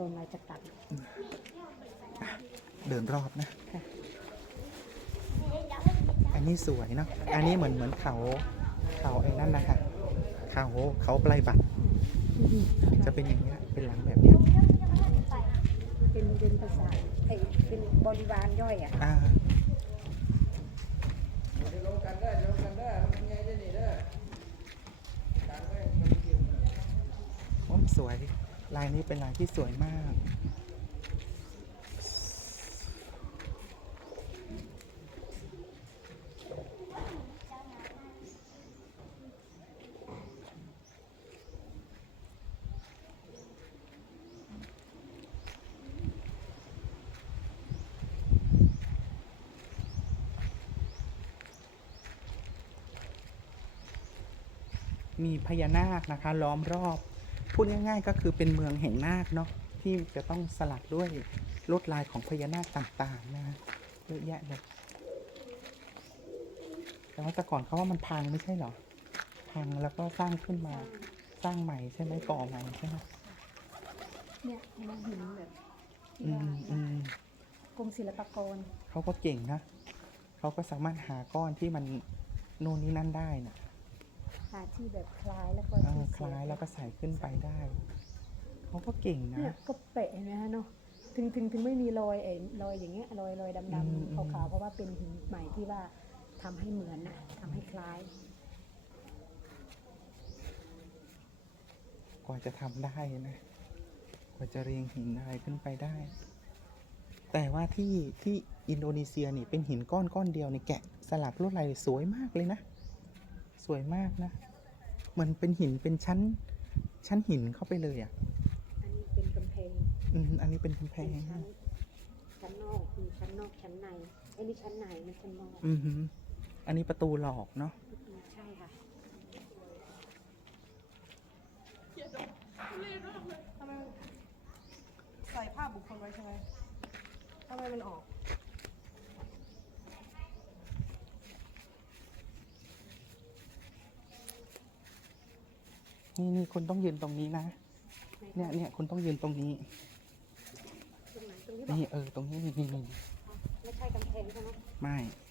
ต้นไม้จะตัดเดินรอบนะค่ะอันนี้สวยเนาะ อันนี้เหมือนเหมือนเขาเขาไอ้นั่นนะคะ เขาเขาปลายบัตรจะเป็นอย่างเงี้ย เป็นหลังแบบเนี้ย เป็นเป็นภาษาไอ้เป็นบริวารย่อยอะ อ่าโอ้ยสวย ลายนี้เป็นลายที่สวยมาก มีพญานาคนะคะ ล้อมรอบ พูดง่ายๆก็คือเป็นเมืองแห่งนาคเนาะที่จะต้องสลักด้วยลวดลายของพญานาคต่างๆนะฮะเยอะแยะเลยแต่ว่าแต่ก่อนเขาว่ามันพังไม่ใช่เหรอ พังแล้วก็สร้างขึ้นมาสร้างใหม่ใช่ไหมก่อใหม่ใช่ไหมเนี่ยมันหินแบบที่อืว่ามอืมกรมศิลปากรเขาก็เก่งนะเขาก็สามารถหาก้อนที่มันนู่นนี่นั่นได้นะ หาที่แบบคล้ายแล้วก็เออที่คล้ายแล้วก็ใส่ขึ้นไปได้ เขาก็เก่งนะเนี่ยก็เปะเห็นไหมฮะเนาะถึงถึงถึงไม่มีรอยไอ้รอยอย่างเงี้ยรอยรอยดอืมำๆขาวๆเพราะว่าเป็นหินใหม่ที่ว่าทำให้เหมือนนะทำให้คล้าย กว่าจะทำได้นะกว่าจะเรียงหินอะไรขึ้นไปได้ แต่ว่าที่ที่อินโดนีเซียนี่เป็นหินก้อนก้อนเดียวในแกะสลักลวดลายสวยมากเลยนะ สวยมากนะ เหมันเป็นหินเป็นชั้น ชั้นหินเข้าไปเลยอะ อันนี้เป็นกำแพงอืมอันนี้เป็นกำแพเป็นงชั้นชั้นนอกมีชั้นนอกชั้นในไอ้นี่ชั้นในมันชั้นนอกอือหืออันนี้ประตูหลอกเนาะใช่ค่ะทำไมใส่ผ้าบุคคลไว้ใช่ไหมทำไมมันออก นี่นี่คุณต้องยืนตรงนี้นะ เนี่ยเนี่ยคุณต้องยืนตรงนี้ ตรงไหนตรงนี้บอกนี่เออ ตรงนี้นี่นี่นี่ไม่ใช่กำแพงใช่ไหมไม่อ